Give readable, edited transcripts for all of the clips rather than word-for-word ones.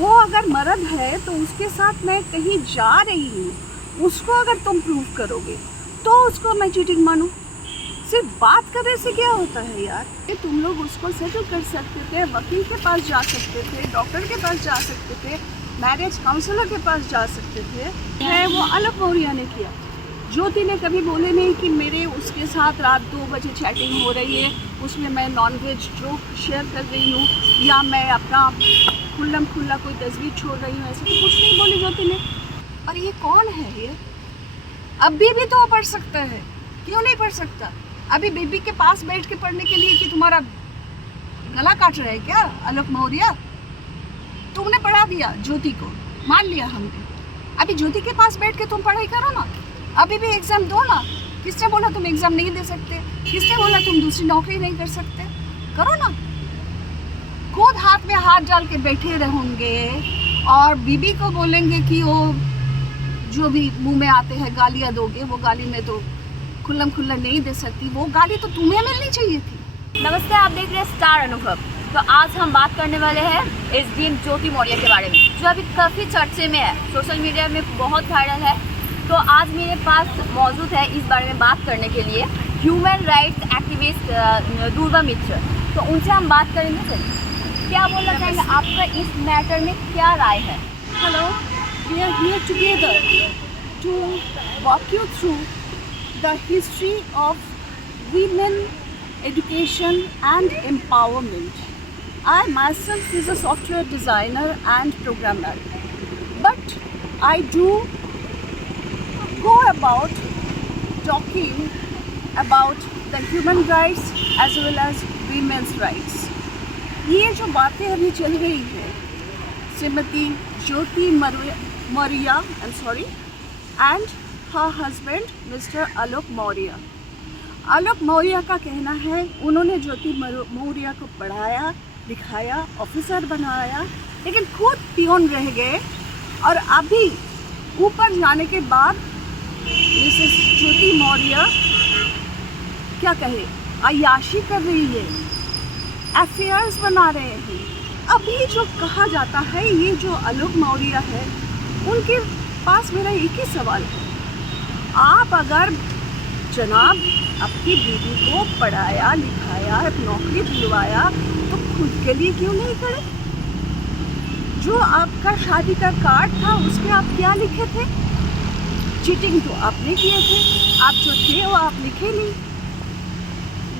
वो अगर मर्द है तो उसके साथ मैं कहीं जा रही हूँ, उसको अगर तुम प्रूव करोगे तो उसको मैं चीटिंग मानूँ। सिर्फ बात करने से क्या होता है यार? तुम लोग उसको सेटल कर सकते थे, वकील के पास जा सकते थे, डॉक्टर के पास जा सकते थे, मैरिज काउंसलर के पास जा सकते थे। है वो आलोक मौर्य ने किया। ज्योति ने कभी बोले नहीं कि मेरे उसके साथ रात 2 बजे चैटिंग हो रही है, उसमें मैं नॉनवेज जोक शेयर कर रही हूँ या मैं अपना खुल्लम खुल्ला कोई तस्वीर छोड़ रही हूँ, ऐसे तो कुछ नहीं बोली ज्योति ने। और ये कौन है ये? अभी भी तो पढ़ सकता है, क्यों नहीं पढ़ सकता? अभी बेबी के पास बैठ के पढ़ने के लिए कि तुम्हारा गला काट रहा है क्या आलोक मौर्य? तुमने पढ़ा दिया ज्योति को, मान लिया हमने। अभी ज्योति के पास बैठ के तुम पढ़ाई करो ना, अभी भी एग्जाम दो ना। किसने बोला तुम एग्जाम नहीं दे सकते? किसने बोला तुम दूसरी नौकरी नहीं कर सकते? करो ना। खुद हाथ में हाथ डाल के बैठे रहोगे और बीबी को बोलेंगे कि वो जो भी मुंह में आते हैं गालियां दोगे, वो गाली में तो खुल्लम खुल्ला नहीं दे सकती, वो गाली तो तुम्हें मिलनी चाहिए थी। नमस्ते, आप देख रहे हैं स्टार अनुभव। तो आज हम बात करने वाले हैं एसडीएम ज्योति मौर्य के बारे में, जो अभी काफ़ी चर्चे में है, सोशल मीडिया में बहुत वायरल है। तो आज मेरे पास मौजूद है इस बारे में बात करने के लिए ह्यूमन राइट्स एक्टिविस्ट दुर्वा मित्र। तो उनसे हम बात करेंगे। सर, क्या बोलना चाहेंगे, आपका इस मैटर में क्या राय है? Hello, we are here together to walk you through the history of women education and empowerment. I myself is a software designer and programmer, but I do go about talking about the human rights as well as women's rights. ये जो बातें अभी चल रही है, Shrimati Jyoti Maurya and her husband mister Alok Maurya. Alok Maurya का कहना है उन्होंने ज्योति मौर्य को पढ़ाया, लिखाया, ऑफिसर बनाया, लेकिन खुद पियोन रह गए। और अभी ऊपर जाने के बाद मिसेस ज्योति मौर्य क्या कहे, अय्याशी कर रही है, अफेयर्स बना रहे हैं। अभी जो कहा जाता है, ये जो आलोक मौर्य है, उनके पास मेरा एक ही सवाल है, आप अगर जनाब अपनी बीवी को पढ़ाया, लिखाया, नौकरी दिलवाया, तो खुद के लिए क्यों नहीं करे? जो आपका शादी का कार्ड था उस पर आप क्या लिखे थे? चीटिंग तो आपने किए थे, आप जो थे वो आप लिखे नहीं।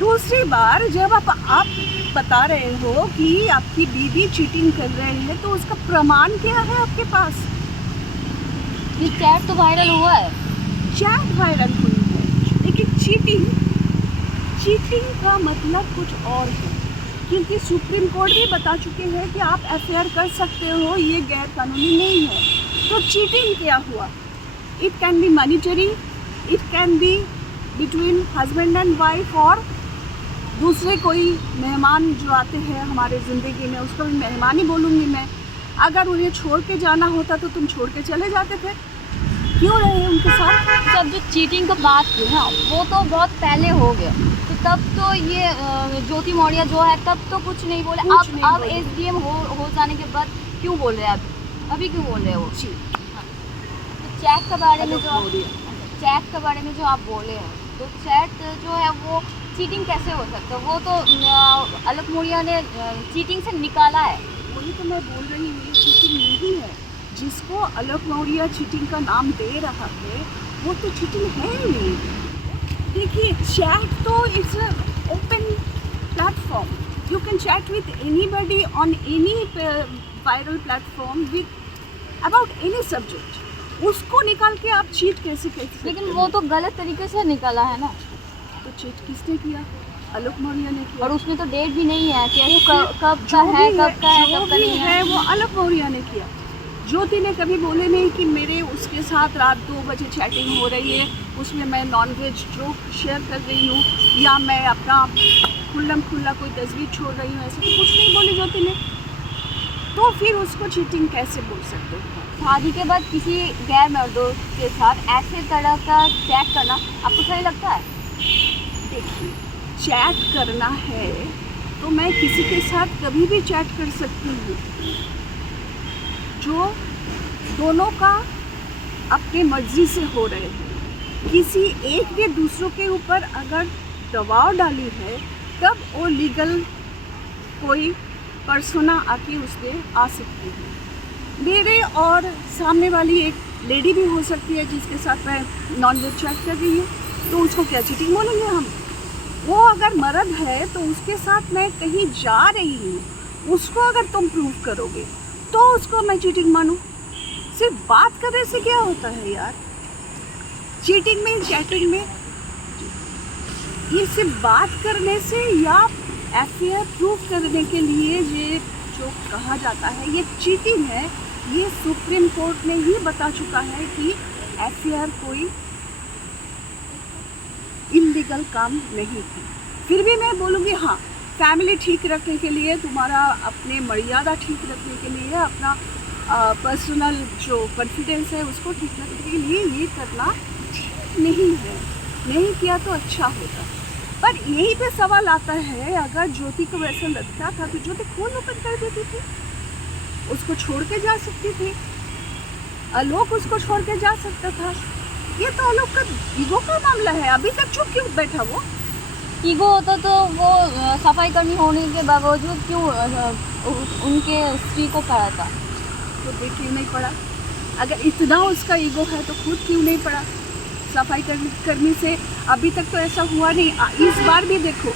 दूसरी बार जब आप बता रहे हो कि आपकी बीवी चीटिंग कर रहे हैं, तो उसका प्रमाण क्या है आपके पास? ये चैट तो वायरल हुआ है, चैट वायरल हुई है, लेकिन चीटिंग का मतलब कुछ और है, क्योंकि सुप्रीम कोर्ट भी बता चुके हैं कि आप एफआईआर कर सकते हो, ये गैर कानूनी नहीं है। तो चीटिंग क्या हुआ? It can be monetary, it can be between husband and wife, और दूसरे कोई मेहमान जो आते हैं हमारे ज़िंदगी में, उसको भी मेहमान ही बोलूँगी मैं। अगर उन्हें छोड़ के जाना होता तो तुम छोड़ के चले जाते थे, क्यों रहे उनके साथ? सब जो चीटिंग का बात की ना, वो तो बहुत पहले हो गया। तो तब तो ये ज्योति मौर्य जो है तब तो कुछ नहीं बोले। अब एसडीएम हो जाने के बाद क्यों बोल रहे हैं? अभी क्यों बोल रहे हैं वो? हाँ। तो चैट के बारे में जो आप बोले हैं, तो चैट जो है वो चीटिंग कैसे हो सकता है? वो तो आलोक मौर्य ने चीटिंग से निकाला है। वही तो मैं बोल रही हूँ, चीटिंग नहीं है। जिसको आलोक मौर्य चीटिंग का नाम दे रहा है, वो तो चीटिंग है ही नहीं। देखिए, चैट तो it's open platform, you can chat with anybody on any viral platform with about any subject. उसको निकाल के आप चीट कैसे कर सकते? लेकिन वो तो गलत तरीके से निकाला है ना। तो चीट किसने किया? आलोक मौर्य ने किया। और उसमें तो डेट भी नहीं है कि कब का है, कब का नहीं है। वो आलोक मौर्य ने किया। ज्योति ने कभी बोले नहीं कि मेरे उसके साथ रात 2 बजे चैटिंग हो रही है, उसमें मैं नॉनवेज जोक शेयर कर रही हूँ या मैं अपना खुल्लम खुल्ला कोई तस्वीर छोड़ रही हूँ, ऐसे तो कुछ नहीं बोली ज्योति ने। तो फिर उसको चीटिंग कैसे बोल सकते हो? शादी के बाद किसी गैर मर्दों के साथ ऐसे तरह का चैट करना आपको सही लगता है? देखिए, चैट करना है तो मैं किसी के साथ कभी भी चैट कर सकती हूँ। जो दोनों का अपनी मर्जी से हो रहे हैं। किसी एक ने दूसरों के ऊपर अगर दबाव डाली है तब वो लीगल कोई पर्सोना आके उसमें आ सकती है। मेरे और सामने वाली एक लेडी भी हो सकती है जिसके साथ मैं नॉनवेज चैट कर रही हूँ, तो उसको क्या चीटिंग बोलेंगे हम? वो अगर मर्द है तो उसके साथ मैं कहीं जा रही हूँ, उसको अगर तुम प्रूव करोगे तो उसको मैं चीटिंग मानूँ? सिर्फ बात करने से क्या होता है यार? चीटिंग में, चैटिंग में ये सिर्फ बात करने से या अफेयर प्रूव करने के लिए ये जो कहा जाता है ये चीटिंग है। ये सुप्रीम कोर्ट ने ही बता चुका है कि अफेयर कोई इलीगल काम नहीं थी। फिर भी मैं बोलूँगी हाँ, फैमिली ठीक रखने के लिए, तुम्हारा अपने मर्यादा ठीक रखने के लिए, अपना पर्सनल जो कॉन्फिडेंस है उसको ठीक रखने के लिए ये करना ठीक नहीं है। नहीं किया तो अच्छा होता। पर यही पे सवाल आता है, अगर ज्योति को वैसा लगता था तो ज्योति खून ओपन कर देती थी, उसको छोड़ के जा सकती थी, आलोक उसको छोड़ के जा सकता था। ये तो आलोक का ईगो का मामला है। अभी तक चुप क्यों बैठा वो? ईगो होता तो वो सफाई कर्मी होने के बावजूद क्यों उनके स्त्री को पड़ा था? तो देख क्यों नहीं पड़ा? अगर इतना उसका ईगो है तो खुद क्यों नहीं पड़ा? सफाई कर्मी से अभी तक तो ऐसा हुआ नहीं। इस बार भी देखो,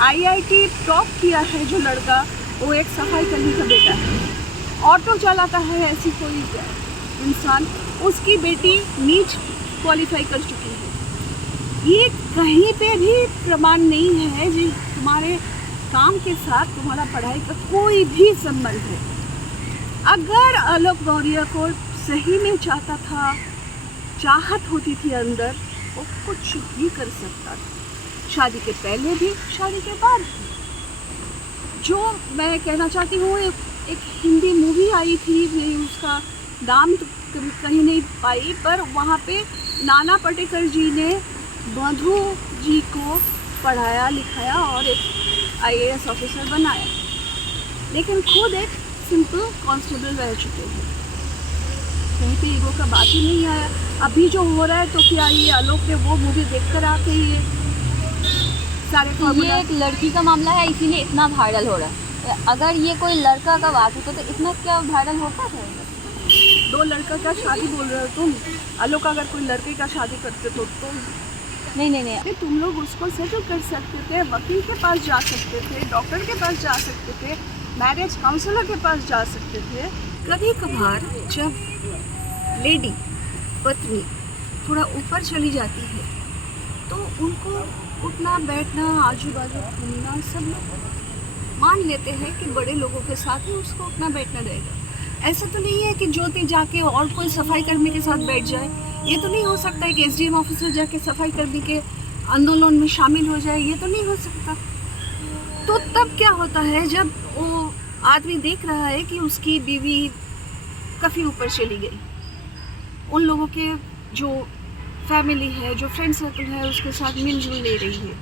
आईआईटी टॉप किया है जो लड़का, वो एक सफाई कर्मी का बेटा है, ऑटो चलाता है। ऐसी कोई इंसान, उसकी बेटी नीट क्वालिफाई कर चुकी है। ये कहीं पे भी प्रमाण नहीं है जी तुम्हारे काम के साथ तुम्हारा पढ़ाई का कोई भी संबंध है। अगर आलोक मौर्य को सही में चाहता था, चाहत होती थी अंदर, वो कुछ भी कर सकता था, शादी के पहले भी, शादी के बाद भी। जो मैं कहना चाहती हूँ, एक हिंदी मूवी आई थी, मैं उसका नाम तो कहीं नहीं पाई, पर वहाँ पे नाना पाटेकर जी ने मधु जी को पढ़ाया लिखाया और एक आईएएस ऑफिसर बनाया, लेकिन खुद एक सिंपल कांस्टेबल रह चुके हैं। कहीं पे ईगो का बात ही नहीं आया। अभी जो हो रहा है तो क्या ये आलोक ने वो मूवी देखकर आके ये सारे ये एक लड़की का मामला है इसीलिए इतना वायरल हो रहा है। अगर ये कोई लड़का का बात होता तो इतना क्या वायरल होता है? दो लड़का का शादी बोल रहे हो तुम? आलोक अगर कोई लड़के का शादी करते तो नहीं, तुम लोग उसको सेटल कर सकते थे, वकील के पास जा सकते थे, डॉक्टर के पास जा सकते थे, मैरिज काउंसलर के पास जा सकते थे। कभी कभार जब लेडी पत्नी थोड़ा ऊपर चली जाती है तो उनको उठना बैठना, आजू बाजू घूमना सब लोग मान लेते हैं कि बड़े लोगों के साथ ही उसको उठना बैठना रहेगा। ऐसा तो नहीं है कि ज्योति जाके और कोई सफाई कर्मी के साथ बैठ जाए। ये तो नहीं हो सकता है कि एसडीएम ऑफिसर जाके सफाई कर्मी के आंदोलन में शामिल हो जाए। ये तो नहीं हो सकता। तो तब क्या होता है, जब वो आदमी देख रहा है कि उसकी बीवी काफ़ी ऊपर चली गई, उन लोगों के जो फैमिली है, जो फ्रेंड सर्कल है, उसके साथ मिलजुल ले रही है,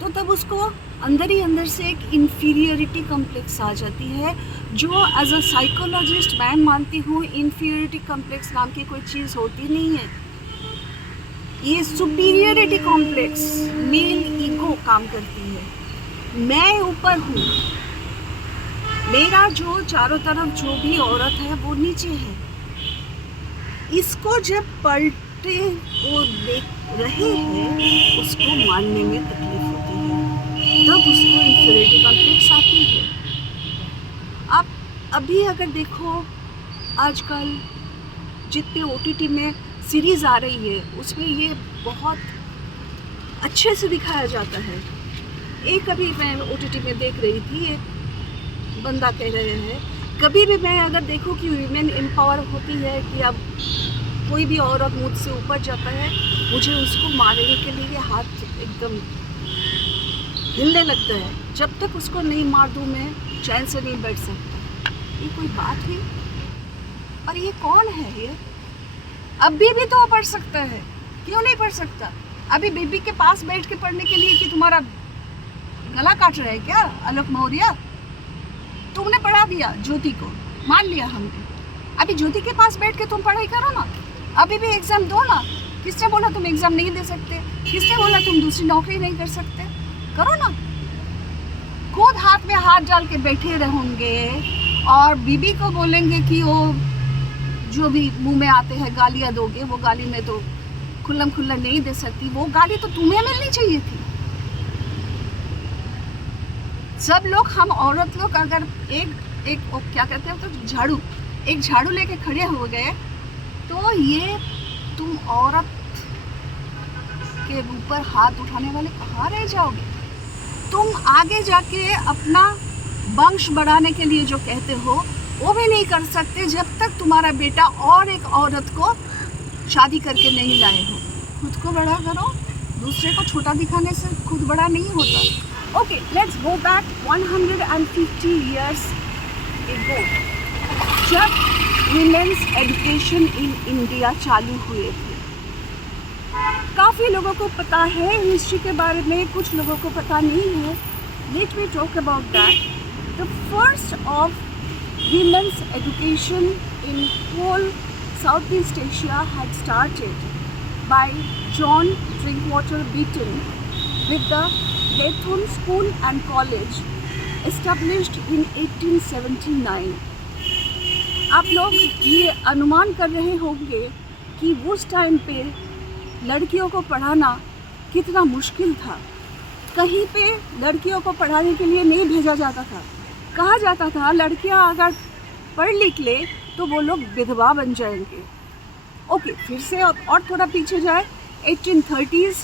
तो तब उसको अंदर ही अंदर से एक इन्फीरियरिटी कॉम्प्लेक्स आ जाती है, जो एज अ साइकोलॉजिस्ट मैं मानती हूँ इन्फीरियरिटी कॉम्प्लेक्स नाम की कोई चीज़ होती नहीं है। ये सुपीरियरिटी कॉम्प्लेक्स, मेल ईगो काम करती है। मैं ऊपर हूँ, मेरा जो चारों तरफ जो भी औरत है वो नीचे है। इसको जब पलटे वो देख रहे हैं, उसको मानने में तकलीफ होती है, तब उसको इन्फीरियरिटी कॉम्प्लेक्स आती है। आप अभी अगर देखो, आजकल जितने ओटीटी में सीरीज़ आ रही है उसमें ये बहुत अच्छे से दिखाया जाता है। एक अभी मैं ओटीटी में देख रही थी, एक बंदा कह रहे हैं, कभी भी मैं अगर देखूं कि वीमेन एम्पावर होती है कि अब कोई भी औरत मुझसे ऊपर जाता है, मुझे उसको मारने के लिए हाथ एकदम हिलने लगता है। जब तक उसको नहीं मार दूँ मैं चैन से नहीं बैठ सकता। ये कोई बात हुई? और ये कौन है? ये अभी भी तो पढ़ सकता है, क्यों नहीं पढ़ सकता? अभी बेबी के पास बैठ के पढ़ने के लिए कि तुम्हारा गला काट रहा है क्या आलोक मौर्य? तुमने पढ़ा दिया ज्योति को, मान लिया हमने, अभी ज्योति के पास बैठ के तुम पढ़ाई करो ना, अभी भी एग्ज़ाम दो ना। किसने बोला तुम एग्ज़ाम नहीं दे सकते? किसने बोला तुम दूसरी नौकरी नहीं कर सकते? करो ना। खुद हाथ में हाथ डाल के बैठे रहोगे और बीबी को बोलेंगे कि वो जो भी मुंह में आते हैं गालियाँ दोगे, वो गाली में तो खुल्लम खुल्ला नहीं दे सकती, वो गाली तो तुम्हें मिलनी चाहिए थी। सब लोग, हम औरत लोग अगर एक क्या कहते हैं तो झाड़ू, एक झाड़ू लेके खड़े हो गए तो ये तुम औरत के ऊपर हाथ उठाने वाले कहाँ रह जाओगे? तुम आगे जाके अपना वंश बढ़ाने के लिए जो कहते हो वो भी नहीं कर सकते जब तक तुम्हारा बेटा और एक औरत को शादी करके नहीं लाए हो। खुद को बड़ा करो, दूसरे को छोटा दिखाने से खुद बड़ा नहीं होता। Okay, let's go back 150 years ago, जब वुमेन्स एजुकेशन इन इंडिया चालू हुए थे। काफ़ी लोगों को पता है हिस्ट्री के बारे में, कुछ लोगों को पता नहीं है। Let me talk about that. The first of women's education in whole Southeast Asia had started by John Drinkwater Beaton with the Bethune School and College established in 1879. आप लोग ये अनुमान कर रहे होंगे कि उस टाइम पे लड़कियों को पढ़ाना कितना मुश्किल था। कहीं पे लड़कियों को पढ़ाने के लिए नहीं भेजा जाता था। कहा जाता था लड़कियां अगर पढ़ लिख ले तो वो लोग विधवा बन जाएंगे। ओके, फिर से और थोड़ा पीछे जाए 1830s,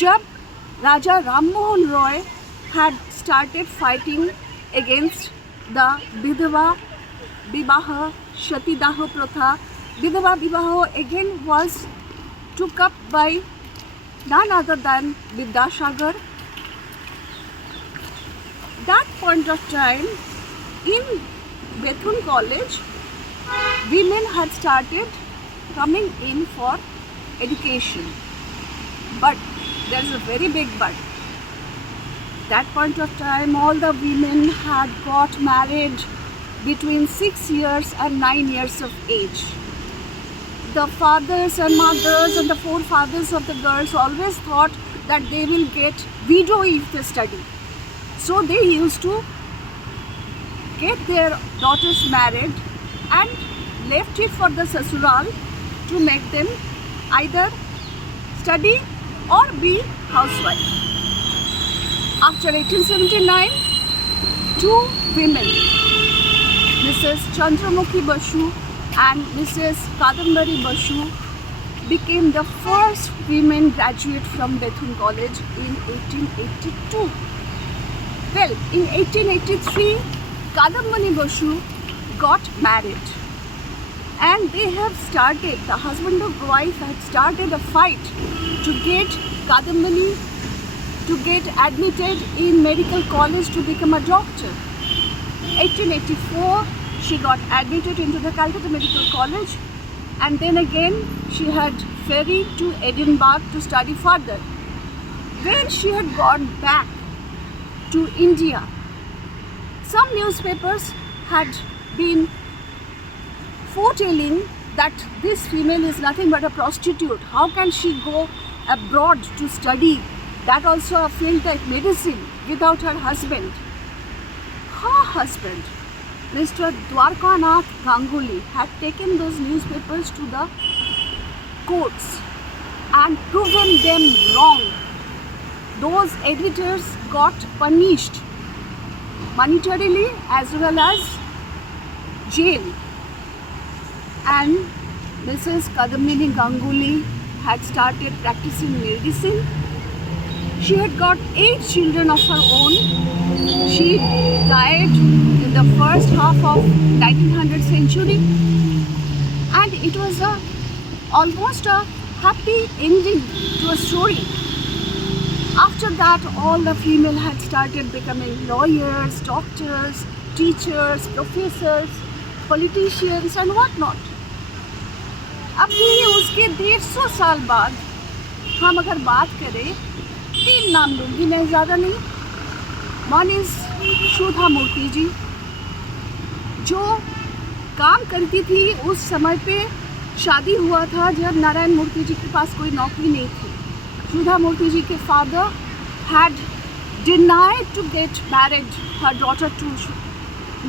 जब Raja Rammohan Roy had started fighting against the विधवा विवाह सतीदाह प्रथा. विधवा विवाह again was took up by none other than Vidyasagar. That point of time in Bethune College, women had started coming in for education. But there is a very big but. That point of time, all the women had got married between 6 years and 9 years of age. The fathers and mothers and the forefathers of the girls always thought that they will get widow if they study. So they used to get their daughters married and left it for the sasural to make them either study or be housewife. After 1879, two women, Mrs. Chandramukhi Basu and Mrs. Kadambari Basu, became the first women graduate from Bethune College in 1882. Well, in 1883, Kadambari Basu got married, and they have started, the husband and wife had started a fight to get Kadambari to get admitted in medical college to become a doctor. 1884, she got admitted into the Calcutta Medical College, and then again she had ferried to Edinburgh to study further. When she had gone back to India, some newspapers had been foretelling that this female is nothing but a prostitute. How can she go abroad to study, that also a field like medicine, without her husband? Her husband, Mr. Dwarkanath Ganguly, had taken those newspapers to the courts and proven them wrong. Those editors got punished monetarily as well as jail. And Mrs. Kadambini Ganguly had started practicing medicine. She had got 8 children of her own. She died in the first half of 1900th century, and it was almost a happy ending to a story. After that, all the female had started becoming lawyers, doctors, teachers, professors, politicians and what not. अभी उसके 150 साल बाद हम अगर बात करें, 3 नाम लूँगी मैं, ज़्यादा नहीं. One is सुधा मूर्ति जी, जो काम करती थी उस समय पे शादी हुआ था जब नारायण मूर्ति जी के पास कोई नौकरी नहीं थी. सुधा मूर्ति जी के father had denied to get married her daughter to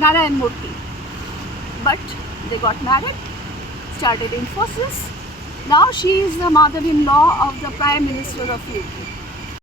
Narayan Murthy. But they got married, started Infosys. Now she is the mother-in-law of the Prime Minister of UK.